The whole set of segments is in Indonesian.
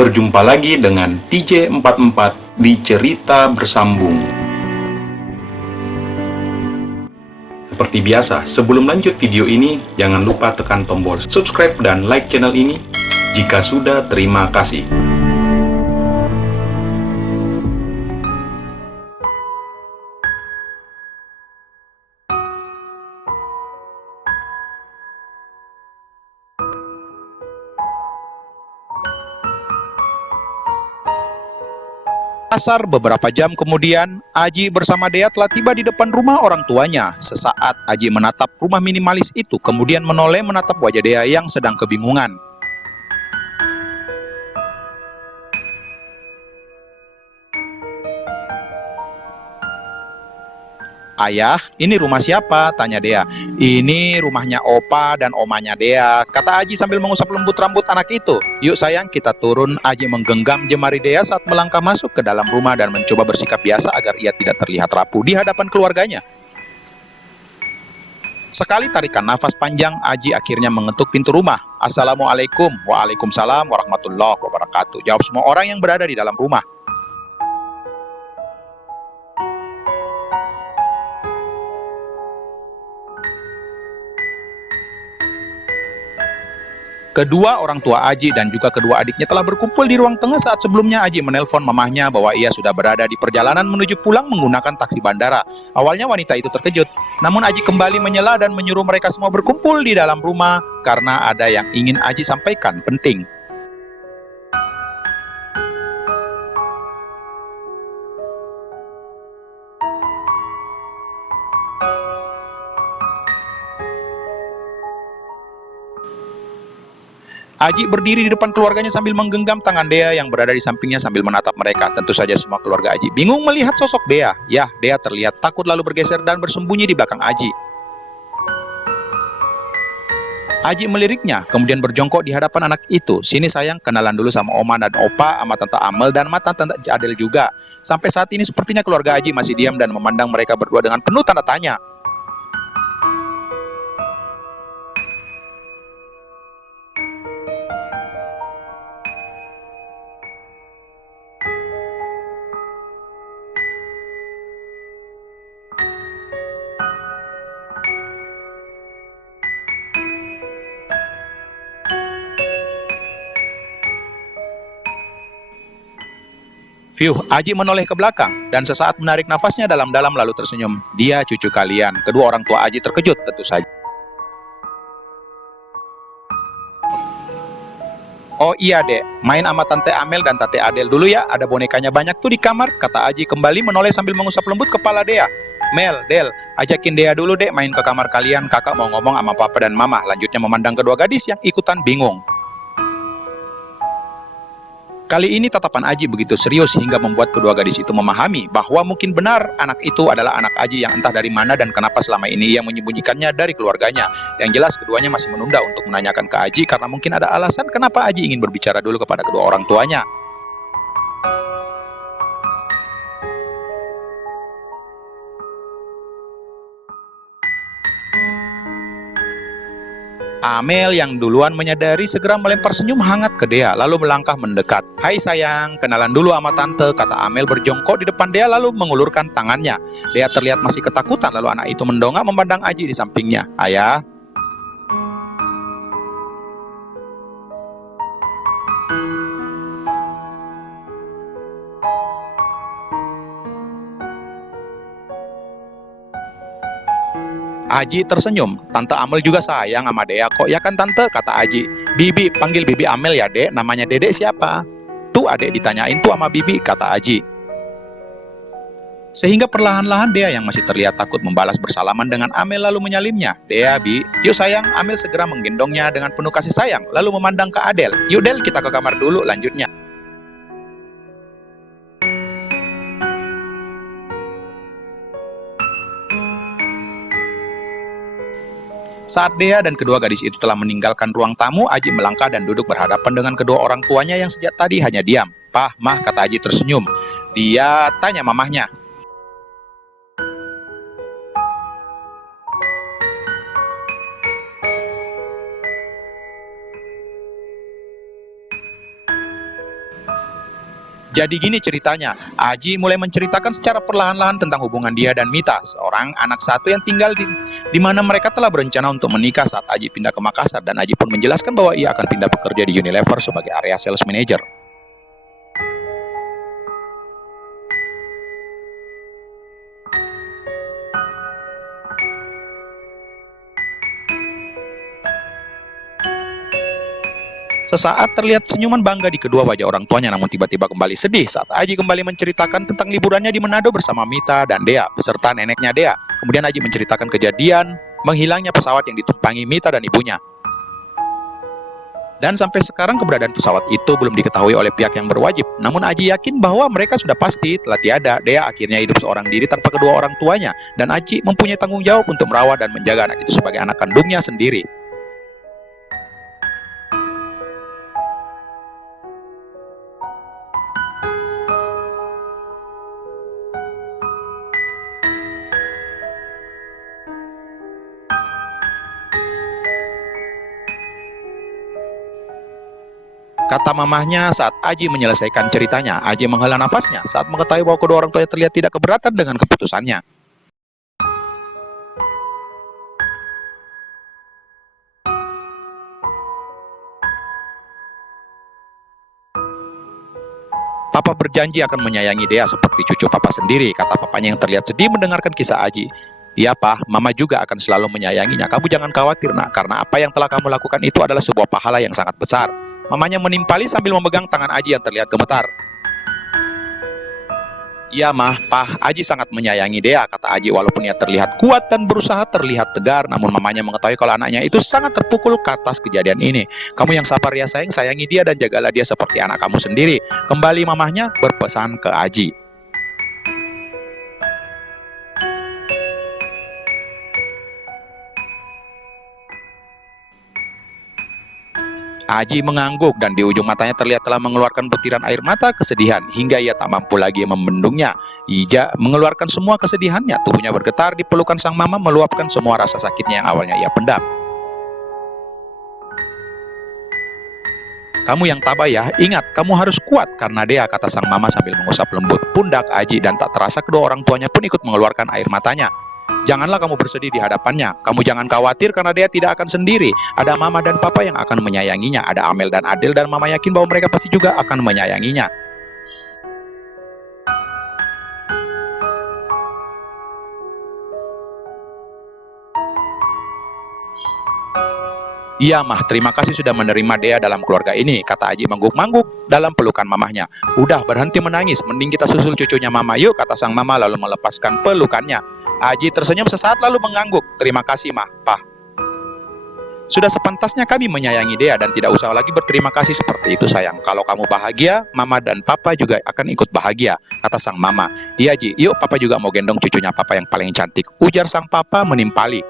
Berjumpa lagi dengan TJ44 di Cerita Bersambung. Seperti biasa, sebelum lanjut video ini, jangan lupa tekan tombol subscribe dan like channel ini. Jika sudah, terima kasih. Pasar beberapa jam kemudian, Aji bersama Dea telah tiba di depan rumah orang tuanya. Sesaat Aji menatap rumah minimalis itu, kemudian menoleh menatap wajah Dea yang sedang kebingungan. "Ayah, ini rumah siapa?" tanya Dea. "Ini rumahnya opa dan omanya Dea," kata Aji sambil mengusap lembut rambut anak itu. "Yuk sayang, kita turun." Aji menggenggam jemari Dea saat melangkah masuk ke dalam rumah dan mencoba bersikap biasa agar ia tidak terlihat rapuh di hadapan keluarganya. Sekali tarikan nafas panjang, Aji akhirnya mengetuk pintu rumah. "Assalamualaikum." "Waalaikumsalam warahmatullahi wabarakatuh," jawab semua orang yang berada di dalam rumah. Kedua orang tua Aji dan juga kedua adiknya telah berkumpul di ruang tengah saat sebelumnya Aji menelpon mamahnya bahwa ia sudah berada di perjalanan menuju pulang menggunakan taksi bandara. Awalnya wanita itu terkejut, namun Aji kembali menyela dan menyuruh mereka semua berkumpul di dalam rumah karena ada yang ingin Aji sampaikan penting. Aji berdiri di depan keluarganya sambil menggenggam tangan Dea yang berada di sampingnya sambil menatap mereka. Tentu saja semua keluarga Aji bingung melihat sosok Dea. Ya, Dea terlihat takut lalu bergeser dan bersembunyi di belakang Aji. Aji meliriknya, kemudian berjongkok di hadapan anak itu. "Sini sayang, kenalan dulu sama Oma dan Opa, sama Tante Amel dan Tante Adel juga." Sampai saat ini sepertinya keluarga Aji masih diam dan memandang mereka berdua dengan penuh tanda tanya. Aji menoleh ke belakang dan sesaat menarik nafasnya dalam-dalam lalu tersenyum. "Dia cucu kalian." Kedua orang tua Aji terkejut tentu saja. "Oh iya dek, main sama Tante Amel dan Tante Adel dulu ya, ada bonekanya banyak tuh di kamar," kata Aji kembali menoleh sambil mengusap lembut kepala Dea. "Mel, Del, ajakin Dea dulu dek main ke kamar kalian, kakak mau ngomong sama papa dan mama," lanjutnya memandang kedua gadis yang ikutan bingung. Kali ini tatapan Aji begitu serius hingga membuat kedua gadis itu memahami bahwa mungkin benar anak itu adalah anak Aji yang entah dari mana dan kenapa selama ini ia menyembunyikannya dari keluarganya. Yang jelas keduanya masih menunda untuk menanyakan ke Aji karena mungkin ada alasan kenapa Aji ingin berbicara dulu kepada kedua orang tuanya. Amel yang duluan menyadari segera melempar senyum hangat ke Dea lalu melangkah mendekat. "Hai sayang, kenalan dulu sama tante," kata Amel berjongkok di depan Dea lalu mengulurkan tangannya. Dea terlihat masih ketakutan lalu anak itu mendongak memandang Aji di sampingnya. "Ayah." Aji tersenyum. "Tante Amel juga sayang sama Dea kok, ya kan tante?" kata Aji. "Bibi, panggil Bibi Amel ya dek, namanya dedek siapa?" "Tuh adek ditanyain tuh sama Bibi," kata Aji. Sehingga perlahan-lahan Dea yang masih terlihat takut membalas bersalaman dengan Amel lalu menyalimnya. "Dea, Bi, yuk sayang." Amel segera menggendongnya dengan penuh kasih sayang lalu memandang ke Adel. "Yuk Del, kita ke kamar dulu," lanjutnya. Saat Dea dan kedua gadis itu telah meninggalkan ruang tamu, Aji melangkah dan duduk berhadapan dengan kedua orang tuanya yang sejak tadi hanya diam. "Pah, Mah," kata Aji tersenyum. Dia tanya mamahnya. Jadi gini ceritanya, Aji mulai menceritakan secara perlahan-lahan tentang hubungan dia dan Mita, seorang anak satu yang tinggal di mana mereka telah berencana untuk menikah saat Aji pindah ke Makassar, dan Aji pun menjelaskan bahwa ia akan pindah bekerja di Unilever sebagai area sales manager. Sesaat terlihat senyuman bangga di kedua wajah orang tuanya, namun tiba-tiba kembali sedih saat Aji kembali menceritakan tentang liburannya di Manado bersama Mita dan Dea, beserta neneknya Dea. Kemudian Aji menceritakan kejadian menghilangnya pesawat yang ditumpangi Mita dan ibunya. Dan sampai sekarang keberadaan pesawat itu belum diketahui oleh pihak yang berwajib. Namun Aji yakin bahwa mereka sudah pasti telah tiada. Dea akhirnya hidup seorang diri tanpa kedua orang tuanya, dan Aji mempunyai tanggung jawab untuk merawat dan menjaga anak itu sebagai anak kandungnya sendiri. Kata mamahnya saat Aji menyelesaikan ceritanya. Aji menghela nafasnya saat mengetahui bahwa kedua orang tuanya terlihat tidak keberatan dengan keputusannya. Papa berjanji akan menyayangi Dea seperti cucu papa sendiri, kata papanya yang terlihat sedih mendengarkan kisah Aji. Iya, Pak, Mama juga akan selalu menyayanginya. Kamu jangan khawatir, Nak, karena apa yang telah kamu lakukan itu adalah sebuah pahala yang sangat besar. Mamanya menimpali sambil memegang tangan Aji yang terlihat gemetar. Iya, Mah, Pah, Aji sangat menyayangi Dea, kata Aji walaupun ia terlihat kuat dan berusaha terlihat tegar, namun mamanya mengetahui kalau anaknya itu sangat terpukul atas kejadian ini. Kamu yang sabar ya sayang, sayangi dia dan jagalah dia seperti anak kamu sendiri. Kembali mamahnya berpesan ke Aji. Aji mengangguk dan di ujung matanya terlihat telah mengeluarkan butiran air mata kesedihan hingga ia tak mampu lagi membendungnya. Ija mengeluarkan semua kesedihannya, tubuhnya bergetar di pelukan sang mama meluapkan semua rasa sakitnya yang awalnya ia pendam. Kamu yang tabah ya, ingat kamu harus kuat karena Dea, kata sang mama sambil mengusap lembut pundak Aji, dan tak terasa kedua orang tuanya pun ikut mengeluarkan air matanya. Janganlah kamu bersedih di hadapannya. Kamu jangan khawatir karena dia tidak akan sendiri. Ada mama dan papa yang akan menyayanginya. Ada Amel dan Adil, dan mama yakin bahwa mereka pasti juga akan menyayanginya. Iya, Mah, terima kasih sudah menerima Dea dalam keluarga ini, kata Aji mengguk-mangguk dalam pelukan mamahnya. Udah, berhenti menangis, mending kita susul cucunya mama yuk, kata sang mama lalu melepaskan pelukannya. Aji tersenyum sesaat lalu mengangguk. Terima kasih, Mah, Pah. Sudah sepantasnya kami menyayangi Dea dan tidak usah lagi berterima kasih seperti itu sayang. Kalau kamu bahagia, mama dan papa juga akan ikut bahagia, kata sang mama. Iya Ji, yuk papa juga mau gendong cucunya papa yang paling cantik, ujar sang papa menimpali.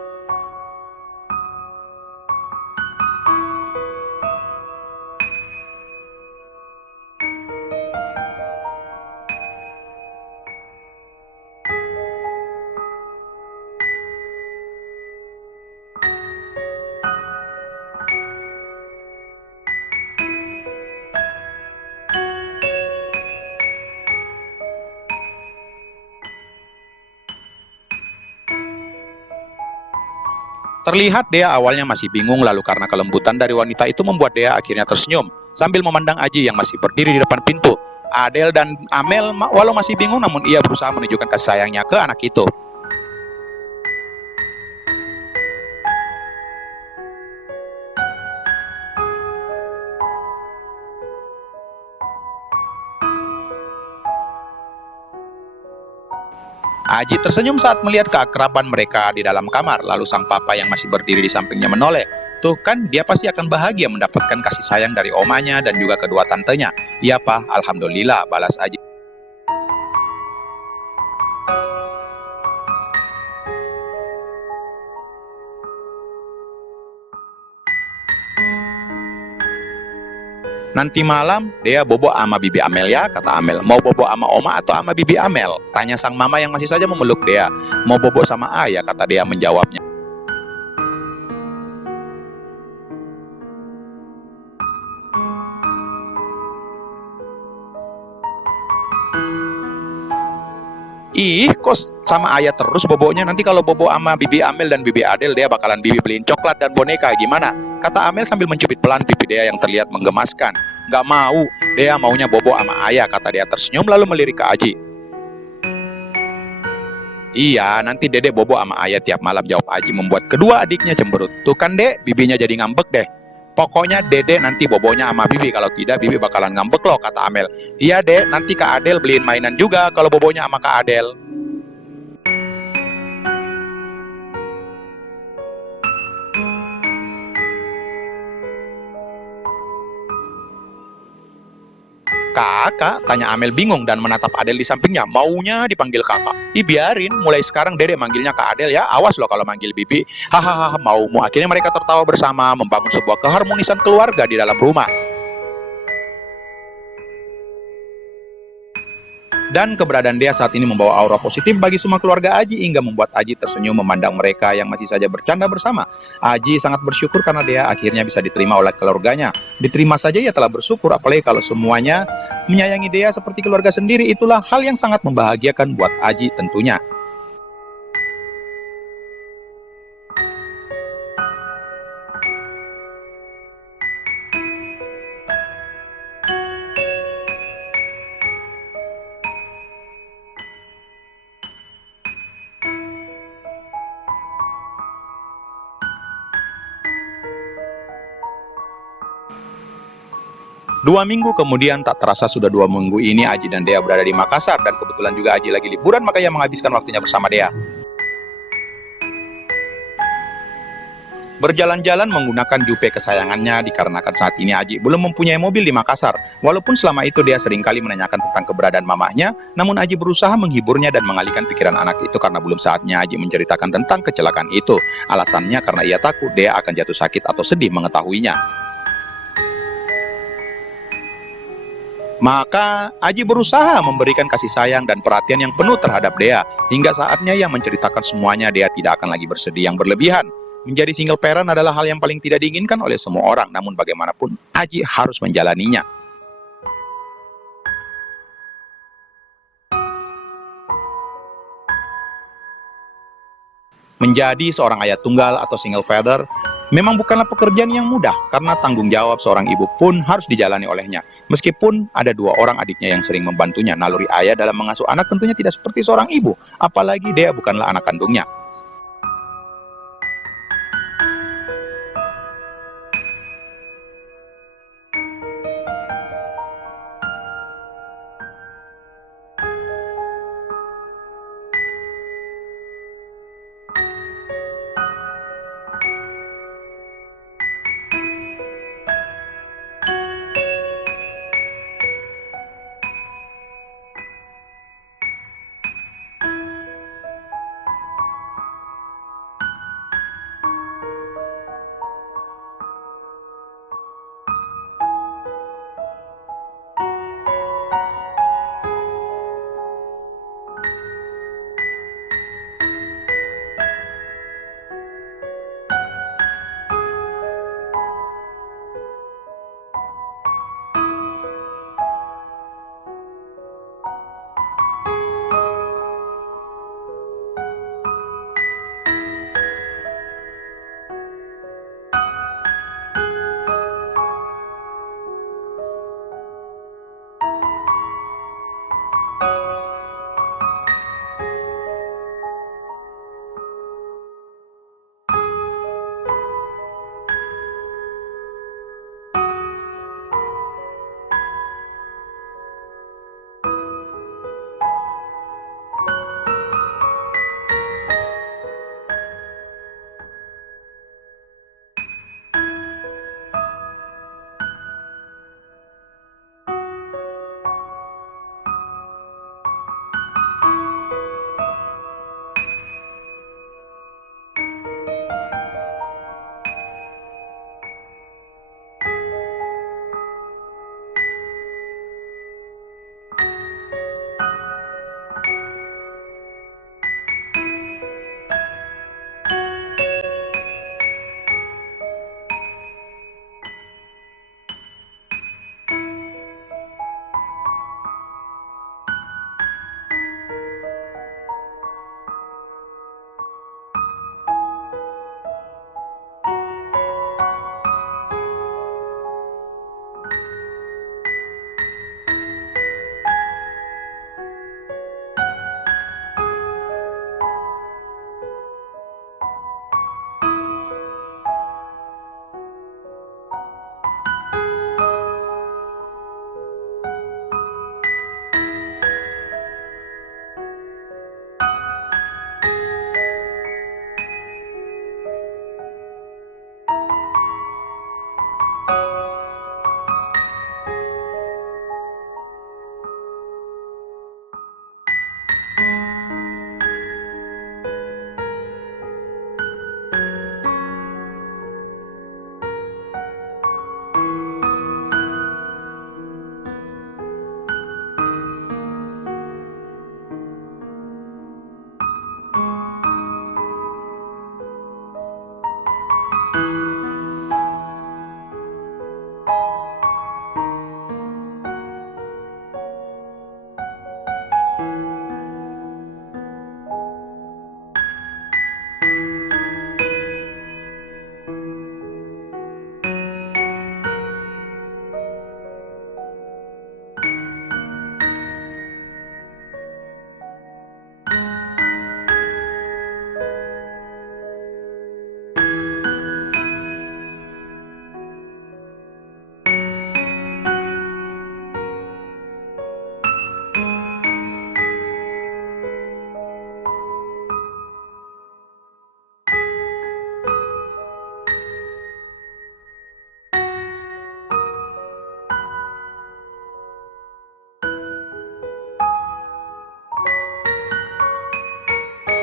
Terlihat Dea awalnya masih bingung, lalu karena kelembutan dari wanita itu membuat Dea akhirnya tersenyum sambil memandang Aji yang masih berdiri di depan pintu. Adel dan Amel walau masih bingung namun ia berusaha menunjukkan kasih sayangnya ke anak itu. Aji tersenyum saat melihat keakraban mereka di dalam kamar, lalu sang papa yang masih berdiri di sampingnya menoleh. Tuh kan, dia pasti akan bahagia mendapatkan kasih sayang dari omanya dan juga kedua tantenya. Iya, Pak, alhamdulillah, balas Aji. Nanti malam, Dea bobo ama Bibi Amel ya, kata Amel. Mau bobo ama oma atau ama Bibi Amel? Tanya sang mama yang masih saja memeluk Dea. Mau bobo sama ayah, kata Dea menjawabnya. Ih, kok sama ayah terus bobonya? Nanti kalau bobo sama Bibi Amel dan Bibi Adel, dia bakalan Bibi beliin coklat dan boneka, gimana? Kata Amel sambil mencubit pelan pipi dia yang terlihat menggemaskan. Nggak mau, dia maunya bobo sama ayah, kata dia tersenyum lalu melirik ke Aji. Iya, nanti Dede bobo sama ayah tiap malam, jawab Aji membuat kedua adiknya cemberut. Tuh kan Dek, bibinya jadi ngambek deh. Pokoknya Dede nanti bobonya sama Bibi, kalau tidak Bibi bakalan ngambek loh, kata Amel. Iya Dek, nanti Kak Adel beliin mainan juga kalau bobonya sama Kak Adel. Kakak, tanya Amel bingung dan menatap Adel di sampingnya. Maunya dipanggil kakak. Ih biarin, mulai sekarang Dede manggilnya Kak Adel ya. Awas loh kalau manggil Bibi. Hahaha, mau. Akhirnya mereka tertawa bersama, membangun sebuah keharmonisan keluarga di dalam rumah. Dan keberadaan dia saat ini membawa aura positif bagi semua keluarga Aji hingga membuat Aji tersenyum memandang mereka yang masih saja bercanda bersama. Aji sangat bersyukur karena dia akhirnya bisa diterima oleh keluarganya. Diterima saja ia telah bersyukur, apalagi kalau semuanya menyayangi dia seperti keluarga sendiri. Itulah hal yang sangat membahagiakan buat Aji tentunya. Dua minggu kemudian, tak terasa sudah 2 minggu ini Aji dan Dea berada di Makassar, dan kebetulan juga Aji lagi liburan, makanya menghabiskan waktunya bersama Dea. Berjalan-jalan menggunakan Jupe kesayangannya dikarenakan saat ini Aji belum mempunyai mobil di Makassar. Walaupun selama itu dia seringkali menanyakan tentang keberadaan mamahnya, namun Aji berusaha menghiburnya dan mengalihkan pikiran anak itu karena belum saatnya Aji menceritakan tentang kecelakaan itu. Alasannya karena ia takut Dea akan jatuh sakit atau sedih mengetahuinya. Maka Aji berusaha memberikan kasih sayang dan perhatian yang penuh terhadap Dea. Hingga saatnya ia menceritakan semuanya, Dea tidak akan lagi bersedih yang berlebihan. Menjadi single parent adalah hal yang paling tidak diinginkan oleh semua orang, namun bagaimanapun Aji harus menjalaninya. Menjadi seorang ayah tunggal atau single father memang bukanlah pekerjaan yang mudah, karena tanggung jawab seorang ibu pun harus dijalani olehnya. Meskipun ada 2 orang adiknya yang sering membantunya, naluri ayah dalam mengasuh anak tentunya tidak seperti seorang ibu, apalagi Dea bukanlah anak kandungnya.